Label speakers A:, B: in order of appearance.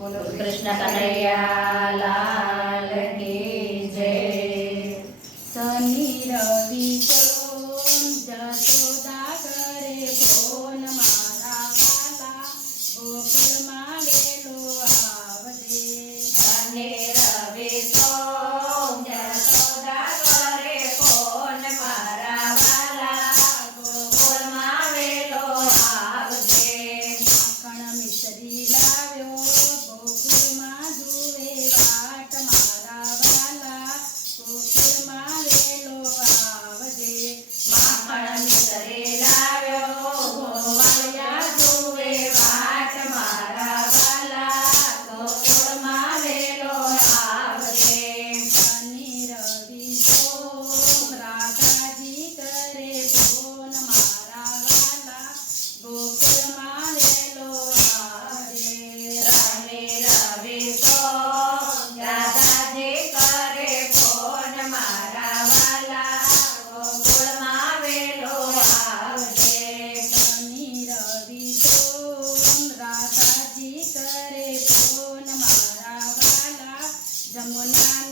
A: Krishna Kanaiya લાલ કી Ramona